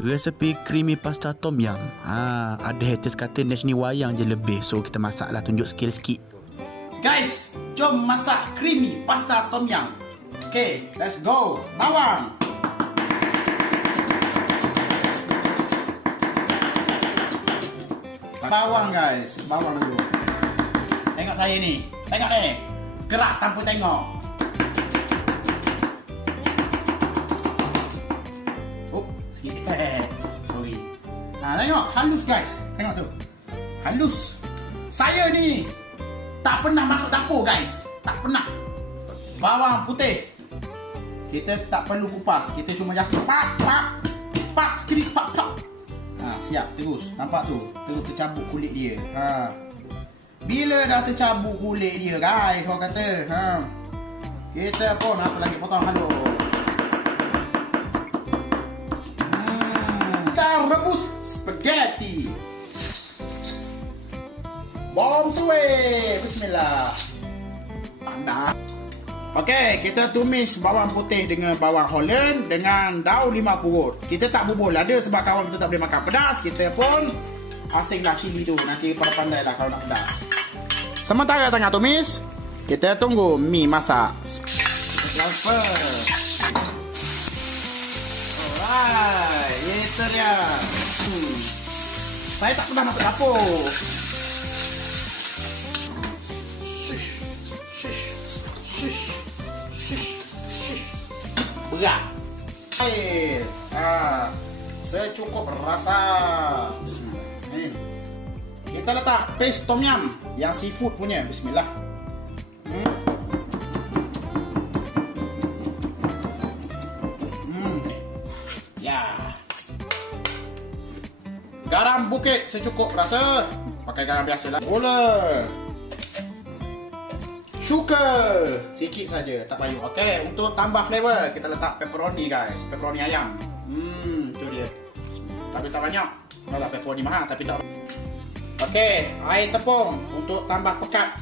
Resepi creamy pasta tom yum. Ada haters kata Nash ni wayang je lebih. So kita masaklah, tunjuk skill sikit. Guys, jom masak creamy pasta tom yum. Okay, let's go. Bawang. Bawang guys, bawang dulu. Tengok saya ni. Tengok ni. Gerak tanpa tengok. Oh, sikit. Sorry. Tengok. Halus guys. Tengok tu. Halus. Saya ni tak pernah masuk dapur guys. Tak pernah. Bawang putih. Kita tak perlu kupas. Kita cuma jatuh. Pak, pak. Pak, sikit. Pak, pak. Siap. Terus. Nampak tu? Terus tercabut kulit dia. Bila dah tercabut kulit dia guys, orang kata. Kita pun apa lagi potong halus. Kita rebus spaghetti. Bawang suwe. Bismillah. Panas. Okey, kita tumis bawang putih dengan bawang Holland dengan daun limau purut. Kita tak bubur lada sebab kawan kita tak boleh makan pedas. Kita pun asinglah cili tu. Nanti pandai lah kalau nak pedas. Sementara tengah tumis, kita tunggu mi masak. Kita transfer. Alright, itu dia. Saya tak pernah masuk dapur. Berat. Air. Secukup rasa. Ni. Kita letak paste tom yum yang seafood punya. Bismillah. Ya. Garam bukit secukup rasa. Pakai garam biasa lah. Gula. Sugar sikit saja, tak payah. Okey, untuk tambah flavor kita letak pepperoni guys, pepperoni ayam. Tu dia. Tapi tak banyak. Kalau pepperoni mahal tapi tak. Okey, air tepung untuk tambah pekat.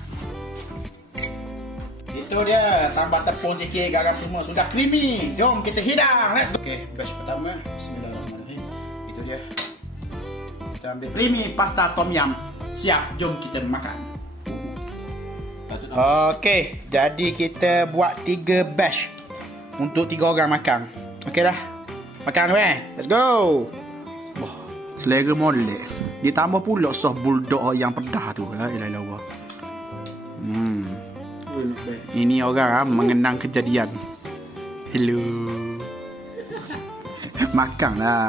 Itu dia, tambah tepung sikit, garam semua sudah creamy. Jom kita hidang. Let's go. Okey, batch pertama. Bismillahirrahmanirrahim. Itu dia. Kita ambil creamy pasta tom yum. Siap, jom kita makan. Okey, jadi kita buat 3 batch untuk 3 orang makan. Okey dah. Makan weh. Let's go. Wah, selera molek. Ditambah pula sos bulldog yang pedas tu. La ilaha illallah. Ini orang mengenang kejadian. Hello. Makanlah.